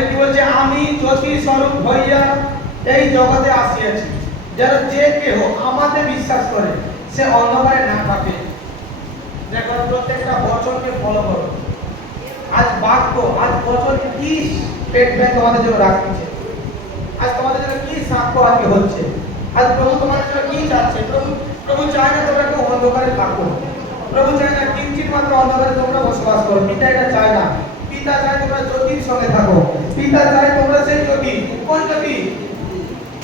বাইবেলে কি বলছে, আমি জ্যোতি স্বরূপ হইয়া এই জগতে আসিয়াছি, যেন যে কেহ আমাতে বিশ্বাস করে সে অন্ধকারে না থাকে। দেখো প্রত্যেকটা বচনকে ফলো করো। আজ বাক্য, আজ বচন কি স্টেটমেন্ট তোমাদের জন্য রাখছে, আজ তোমাদের জন্য কি সাক্ষ্য আজকে হচ্ছে, আজ প্রভু তোমাদের জন্য কি চাচ্ছে। প্রভু চায় না তোমরা কেউ অন্ধকারে থাকো। প্রভু চায় না কিঞ্চিত মাত্র অন্ধকারে তোমরা বসবাস করো। পিতা এটা চায় না। পিতা চায় তোমরা জ্যোতির সঙ্গে থাকো। পিতা চায় তোমরা সেই জ্যোতি। কোন জ্যোতি?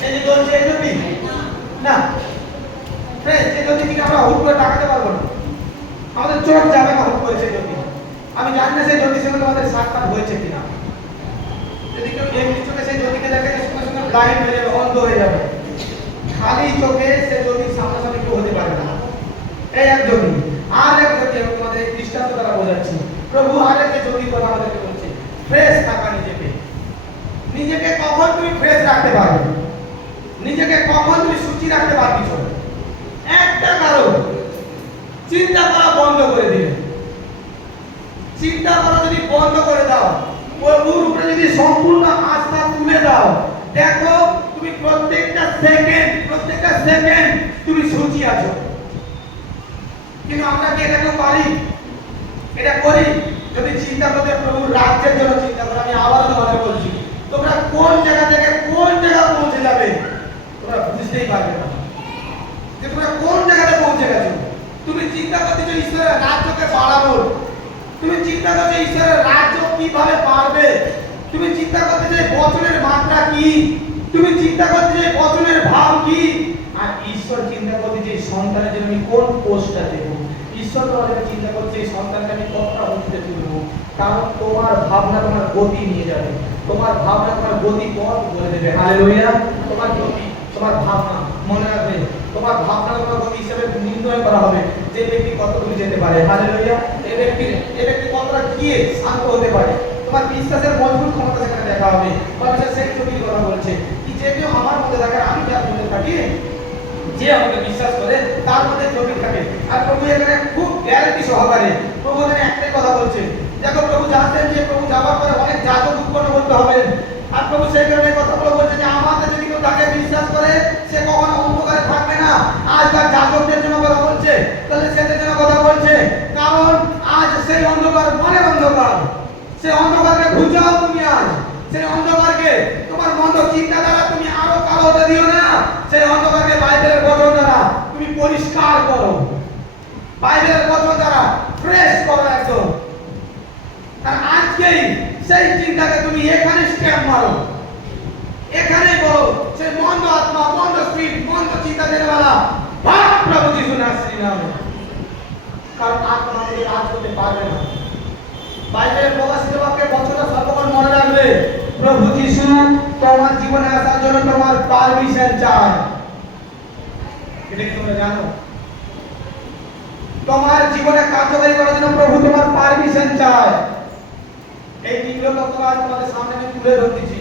এই যে জ্বলছে এই জ্যোতি না, যে জ্যোতি কিনা আমরা হুট করে তাকাতে পারবো না, আমাদের চোখ যাবে না হুট করে সেই জ্যোতি। আমি জানি না সেই জ্যোতির সঙ্গে তোমাদের সাক্ষাৎ হয়েছে কিনা। যদি কেউ এমনি চোখে সেই জ্যোতিকে দেখে, সঙ্গে সঙ্গে ব্লাইন্ড হয়ে যাবে, অন্ধ হয়ে যাবে। খালি চোখে সেই জ্যোতির সামনাসামনি কেউ হতে পারে না। এই এক জ্যোতি। আর এক জ্যোতি আমি তোমাদের এই দৃষ্টান্ত দ্বারা বোঝাচ্ছি। প্রভু আর এক জ্যোতির কথা আমাদেরকে বলছে, ফ্রেশ থাকা। নিজেকে কখন তুমি ফ্রেশ রাখতে পারবে, নিজেকে কখন তুমি সূচি রাখতে পারবি? একটা কারণ, চিন্তা করা বন্ধ করে দিলে। চিন্তা করা যদি বন্ধ করে দাও, প্রভুর উপরে যদি সম্পূর্ণ আস্থা তুলে দাও, দেখো তুমি প্রত্যেকটা সেকেন্ড তুমি সূচি আছো। কিন্তু আমরা কি এটা পারি? এটা করি? যদি চিন্তা করতে প্রভুর রাজ্যের জন্য চিন্তা করো, আমি আবারও তোমাদের বলছি, তোমরা কোন জায়গা থেকে কোন জায়গা পৌঁছে যাবে তোমরা বুঝতেই পারবে না যে তোমরা কোন জায়গাতে পৌঁছে গেছো। তুমি চিন্তা করতেছো ঈশ্বরের রাজ্যকে বাড়ানোর, তুমি চিন্তা করছো ঈশ্বরের রাজ্য কিভাবে বাড়বে, তুমি চিন্তা করতেছো বচনের মাত্রা কি, তুমি চিন্তা করতেছো বচনের ভাব কি। আর ঈশ্বর চিন্তা করতেছে সন্তানের জন্য আমি কোন পোস্টটা দেবো। ঈশ্বর তোমাদের চিন্তা করছে এই সন্তানকে আমি কতটা উঠতে তুলবো। কারণ তোমার ভাবনা তোমার গতি নিয়ে যাবে, তোমার ভাবনা তোমার গতি পথ বলে দেবে। হালেলুয়া। তোমার গতি, তোমার ভাবনা, মনে রাখবে তোমার ভাবনা তোমার গতি হিসেবে নির্ণয় করা হবে যে ব্যক্তি কত দূর যেতে পারে। হালেলুয়া। এই ব্যক্তি কতটা গিয়ে শান্ত হতে পারে, তোমার বিশ্বাসের মজবুত ক্ষমতা সেখানে দেখা হবে। পরমেশ্বর সেই ছবির কথা বলছে কি, যে কেউ আমার মধ্যে থাকে আমি যার মধ্যে থাকি, যে আমাকে বিশ্বাস করে তার মধ্যে ছবি থাকে। আর প্রভু এখানে খুব গ্যারান্টি সহকারে প্রভু এখানে একটাই কথা বলছে। দেখো প্রভু জানতেন যে প্রভু যাবার পরে অনেক যাজক উৎপন্ন করতে হবে। আর প্রভু সেই কারণে কথাগুলো বলছে যে আমাদের যদি কেউ তাকে বিশ্বাস করে সে কখনো অন্ধকারে থাকবে না। আজ তার যাজকদের জন্য কথা বলছে, তাহলে সেদের জন্য কথা বলছে। কারণ আজ সেই অন্ধকার মনের অন্ধকার, সেই অন্ধকারকে ঘুচাও তুমি। আজ সেই অন্ধকারকে তোমার মন্দ চিন্তা দ্বারা তুমি আরো কালো হতে দিও না। সেই অন্ধকারকে বাইবেলের বচন দ্বারা তুমি পরিষ্কার করো, বাইবেলের বচন দ্বারা ফ্রেশ করো একদম। আর আজকেই সেই চিন্তাকে তুমি এখানে স্ট্যাম্প মারো, এখানে বলো সেই মন্দ আত্মা, মন্দ স্পিরিট, মন্দ চিন্তা দেনেওয়ালা ভাগ প্রভু যিশু নাসির নামে। কারণ আত্মা আমাদের কাজ করতে পারবে না। বাইবেলের প্রকাশিত বাক্যের বচনটা সর্বক্ষণ মনে রাখবে। প্রভু যিশু তোমার জীবনে আসার জন্য তোমার পারমিশন চায়। এটা কি তোমরা জানো? তোমার জীবনে কার্যকারী করার জন্য প্রভু তোমার পারমিশন চায়। এই তিনগুলো তত্ত্ব আজ তোমাদের সামনে আমি তুলে ধরতেছি।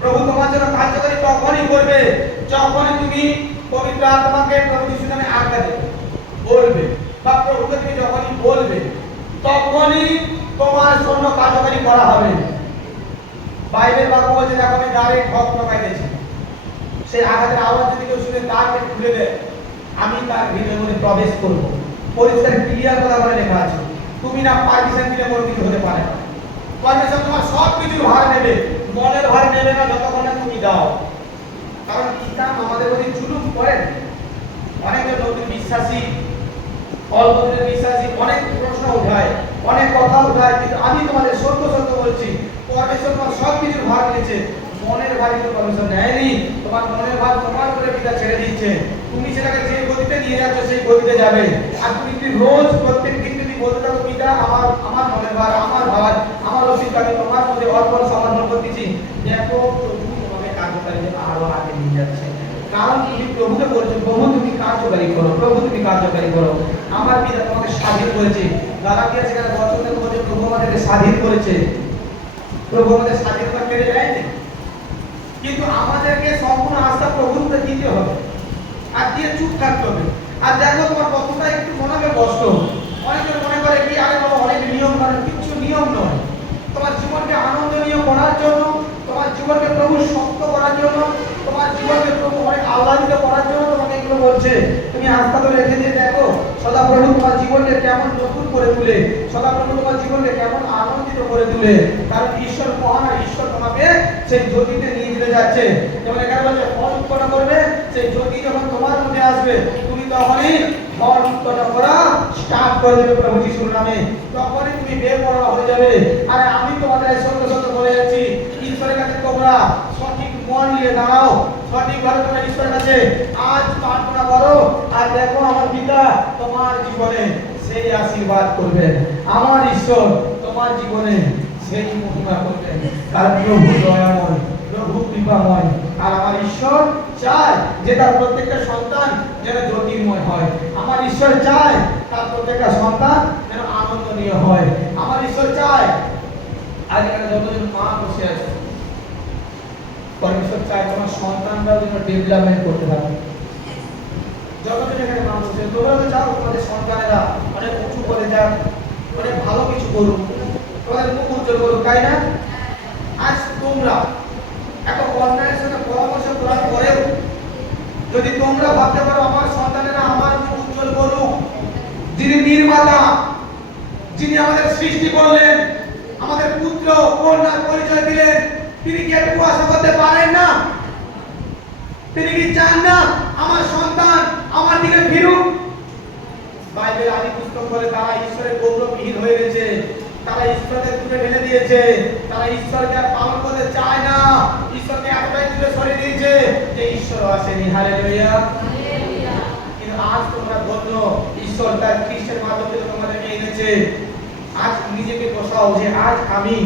প্রভু তোমার জন্য কার্যকারী তখনই করবে যখনই তুমি পবিত্র আত্মাকে প্রভু যিশুর নামে আজ্ঞা দেবে, বলবে, বা প্রভুকে তুমি যখনই বলবে তখনই তোমার জন্য কার্যকারী করা হবে। বাইবেল বাক্য বলছে, দেখো আমি দ্বারে ঠক ঠকাই দিয়েছি, সেই আঘাতের আওয়াজ যদি কেউ শুনে দ্বারকে খুলে দেয় আমি তার হৃদয়ের মধ্যে প্রবেশ করব। পরিষ্কার ক্লিয়ার কথা বলে লেখা আছে। তুমি না পারমিশন দিলে কোনো কিছু হতে পারে না। পারমিশন তোমার সব কিছুর ভার নেবে, মনের ভার নেবে না যতক্ষণ তুমি দাও। কারণ ইসলাম আমাদের মধ্যে জুলুম করেন। অনেকের নতুন বিশ্বাসী, অল্প দিনের বিশ্বাসী অনেক প্রশ্ন উঠায়, অনেক কথা উঠায়, কিন্তু আমি তোমাদের সত্য সত্য বলছি, পরমেশ্বর তোমার সব কিছুর ভার নিয়েছে, মনের ভার কিন্তু পরমেশ্বর নেয়নি। তোমার মনের ভার তোমার উপরে পিতা ছেড়ে দিচ্ছে। তুমি সেটাকে যে গতিতে নিয়ে যাচ্ছ সেই গতিতে যাবে। আর তুমি যদি রোজ প্রত্যেক দিন যদি বলতে থাকো পিতা আমার মনের ভার, আমার ভার, আমার রসিদ আমি তোমার মধ্যে অর্পণ সমর্পণ করতেছি, দেখো প্রভু তোমাকে কার্যকারী জন্য আরো আগে নিয়ে যাচ্ছে। কারণ তুমি প্রভুকে বলছো, প্রভু তুমি কার্যকারী করো, প্রভু তুমি কার্যকারী করো। আমার পিতা তোমাকে স্বাধীন করেছে। গালাতিয়া সেখানে বচনে বলছে প্রভু আমাদেরকে স্বাধীন করেছে। প্রভু আমাদের স্বাধীনতা কেড়ে দেয়নি, কিন্তু আমাদেরকে সম্পূর্ণ আস্থা প্রভুর উপরে দিতে হবে আর দিয়ে চুপ থাকতে হবে। আর দেখো তোমার কতটা একটু মনে হবে কষ্ট। অনেকে মনে করে কি আরে বাবা অনেক নিয়ম কানুন, কিছু নিয়ম নয়। তোমার জীবনকে আনন্দনীয় করার জন্য, তোমার জীবনকে প্রভু অনেক আহ্লাদিত করার জন্য তোমাকে এগুলো বলছে। তুমি হাসপাতালে রেখে দিয়ে দেখো সদাপ্রভু তোমার জীবনকে কেমন নতুন করে তুলে, সদাপ্রভু তোমার জীবনকে কেমন আনন্দিত করে তুলে। কারণ ঈশ্বর মহান আর ঈশ্বর তোমাকে সেই জ্যোতিতে নিয়ে যেতে যাচ্ছে। যেমন এখানে বলছে ফল উৎপন্ন করবে, সেই জ্যোতি যখন তোমার মধ্যে আসবে তুমি তখনই ফল উৎপন্ন করা স্টার্ট করে দেবে প্রভু যিশুর নামে। তখনই তুমি বেপরোয়া হয়ে যাবে। আর আমি তোমাদের সত্য সত্য বলে যাচ্ছি, ঈশ্বরের কাছে তোমরা সঠিক মন নিয়ে দাঁড়াও, সঠিকভাবে তোমরা ঈশ্বরের কাছে আজ প্রার্থনা করো, আর দেখো আমার পিতা তোমার জীবনে সেই আশীর্বাদ করবেন, আমার ঈশ্বর তোমার জীবনে সেই মহিমা করবেন। কারণ প্রভু দয়াময়, প্রভু কৃপাময়, আর আমার ঈশ্বর চায় যে তার প্রত্যেকটা সন্তান যেন জ্যোতির্ময় হয়। আমার ঈশ্বর চায় তার প্রত্যেকটা সন্তান যেন আনন্দনীয় হয়। আমার ঈশ্বর চায় আজকাল যতজন মা বসে আছে, পরমেশ্বর চায় তোমার সন্তানরাও যেন ডেভেলপমেন্ট করতে পারে। যতজন এখানে মা বসে, তোমরা তো চাও তোমাদের সন্তানেরা অনেক উঁচু করে যাক, অনেক ভালো কিছু করুক, তোমাদের মুখ উজ্জ্বল করুক, তাই না? আজ তোমরা এত অন্যায়ের সাথে পরামর্শ করার পরেও যদি তোমরা ভাবতে পারো আমার সন্তানেরা আমার মুখ উজ্জ্বল করুক, যিনি নির্মাতা, যিনি আমাদের সৃষ্টি করলেন, আমাদের পুত্র কন্যার পরিচয় দিলেন, তিনি কি একটু আশা করতে পারেন না? তিনি কি চান না আমার সন্তান আমার দিকে ফিরুক? বাইবেল আদি পুস্তক বলে তারা ঈশ্বরের গৌরবহীন হয়ে গেছে, তারা ঈশ্বরকে দূরে ঠেলে দিয়েছে, তারা ঈশ্বরকে আর পালন করতে চায় না, ঈশ্বরকে এতটাই দূরে সরিয়ে দিয়েছে যে ঈশ্বর আসেনি। হালেলুয়া। কিন্তু আজ তোমরা ধন্য, ঈশ্বর তার খ্রিস্টের মাধ্যমে তোমাদেরকে এনেছে। আজ নিজেকে বসাও যে আজ আমি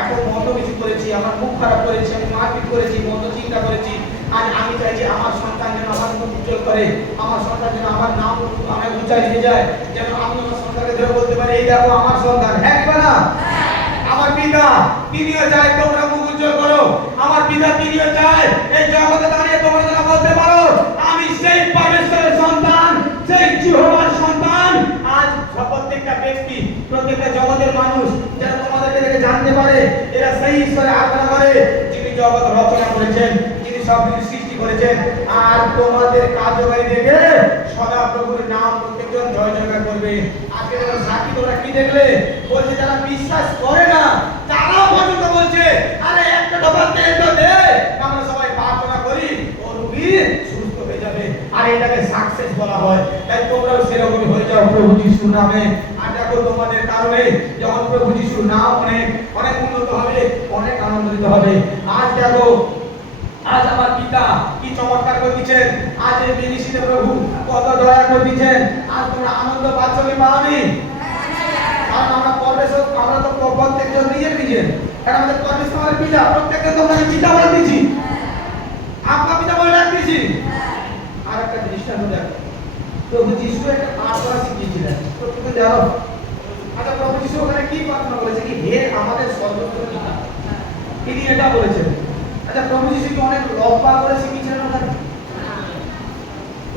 এখন মন্দ কিছু করেছি, আমার মুখ খারাপ করেছি, আমি মারপিট করেছি, মন্দ চিন্তা করেছি। আজ আমি চাই যে আমার সন্তান যেন আমার মুখ উজ্জ্বল করে, আমার সন্তান যেন আমার নাম অনেক উঁচাই নিয়ে যায়, যেন আমি আমার সন্তানকে ধরে বলতে পারি এই দেখো আমার সন্তান। হ্যাঁ কি না? আমার পিতা তিনিও চায় তোমরা মুখ উজ্জ্বল করো। আমার পিতা তিনিও চায় এই জগতে দাঁড়িয়ে তোমরা যেন বলতে পারো আমি সেই পরমেশ্বরের সন্তান, সেই জিহোবার সন্তান। আজ প্রত্যেকটা ব্যক্তি, প্রত্যেকটা জগতের মানুষ যেন তোমাদেরকে দেখে জানতে পারে এরা সেই ঈশ্বরে আরাধনা করে যিনি জগৎ রচনা করেছেন, যিনি সব কিছু সৃষ্টি করেছেন। আর তোমাদের কার্যকারী দেখে সদা প্রভুর নাম প্রত্যেকজন জয় জয়কার করবে। আজকে সাক্ষী তোমরা কি দেখলে? বলছে যারা বিশ্বাস করে না তারাও পর্যন্ত বলছে আরে একটা ডোবা তেল তো দে, আমরা সবাই প্রার্থনা করি ও রোগী সুস্থ হয়ে যাবে। আর এটাকে সাকসেস বলা হয়। তাই তোমরাও সেরকমই হয়ে যাও প্রভু যিশুর নামে। আর দেখো তোমাদের কারণে যখন প্রভু যিশুর নাম অনেক অনেক উন্নত হবে, অনেক আনন্দিত হবে। আজ দেখো আজ আমার পিতা কি চমৎকার করতেছেন, আজ এই মিনিস্ট্রিতে প্রভু কত দয়া করতেছেন। আজ তোমরা আনন্দ পাচ্ছ কি পাওনি? কারণ আমরা পরমেশ্বর, আমরা তো প্রত্যেকজন নিজের কারণ আমাদের পরমেশ্বর আমাদের পিতা, প্রত্যেকজন তোমরা পিতা বলতেছি, আপনার পিতা বলে ডাকতেছি। আর একটা দৃষ্টান্ত দেখো, প্রভু যিশু একটা প্রার্থনা শিখিয়েছিলেন, প্রত্যেকে জানো। আচ্ছা প্রভু যিশু ওখানে কি প্রার্থনা করেছে? কি হে আমাদের স্বর্গস্থ পিতা, তিনি এটা বলেছেন। আচ্ছা প্রভু যিশু কি অনেক লম্বা করে শিখিয়েছিলেন ওখানে?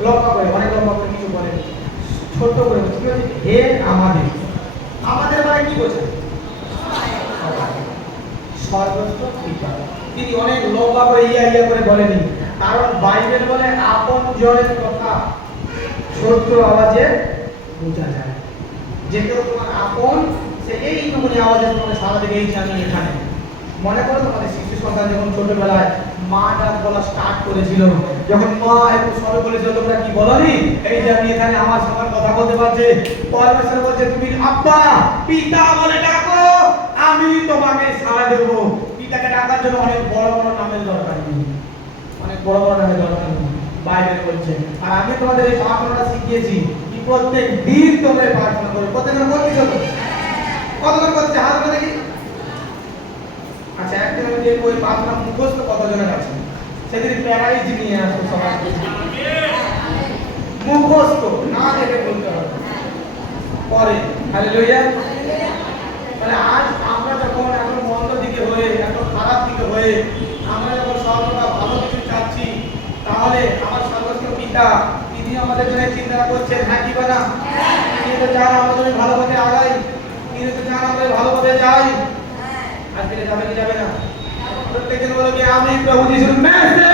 লম্বা করে, অনেক লম্বা করে কিছু বলেন, ছোট করে কি বলছে? হে আমাদের, আমাদের মানে কি বোঝে? স্বর্গস্থ পিতা। তিনি অনেক লম্বা করে ইয়া করে বলেনি, কারণ বাইবেল বলে আপন জনের কথা ছোট আওয়াজে বোঝা যায়। যে কেউ তোমার আপন সে এইটুকুনি আওয়াজে তোমাকে সারা দিকে এই আমি এখানে। মনে করো তোমাদের শিশু সন্তান যখন ছোটবেলায় মা ডাক বলা স্টার্ট করেছিল, যখন মা একটু সরে বলেছিল তোমরা কি বলনি এই যে আমি এখানে আমার সবার কথা বলতে পারছে, পরমেশ্বর বলছে তুমি আব্বা পিতা বলে ডাকো, আমি তোমাকে সাড়া দেব। পিতাকে ডাকার জন্য অনেক বড় বড় নামের দরকার নেই, অনেক বড় বড় নামের দরকার নেই, বাইবেল বলছে। আর আমি তোমাদের এই প্রার্থনাটা শিখিয়েছি কি প্রত্যেক দিন তোমরা প্রার্থনা করো। প্রত্যেকজন করতেছ তো? কতজন করছে হাত তুলে দেখি। আচ্ছা একদিন আমি দেখবো ওই প্রার্থনা মুখস্থ কতজনের আছে, সেদিন প্যারাইজ নিয়ে আসবো সবাই মুখস্থ না দেখে বলতে হবে পরে। হালেলুয়া। মানে আজ আমরা যখন এখন মন্দ দিকে হয়ে, এখন খারাপ দিকে হয়ে আমরা যখন সর্বদা ভালো কিছু চাচ্ছি, তাহলে আমার সর্বস্ব পিতা তিনি আমাদের জন্য চিন্তা করছেন। হ্যাঁ কি না? তিনি তো চান আমরা যদি ভালো পথে আগাই, তিনি তো চান আমরা ভালো পথে যাই। আজকে যাবে কি যাবে না? প্রত্যেক लेकिन बोलोगे आमी प्रभु यीशुर मैसेज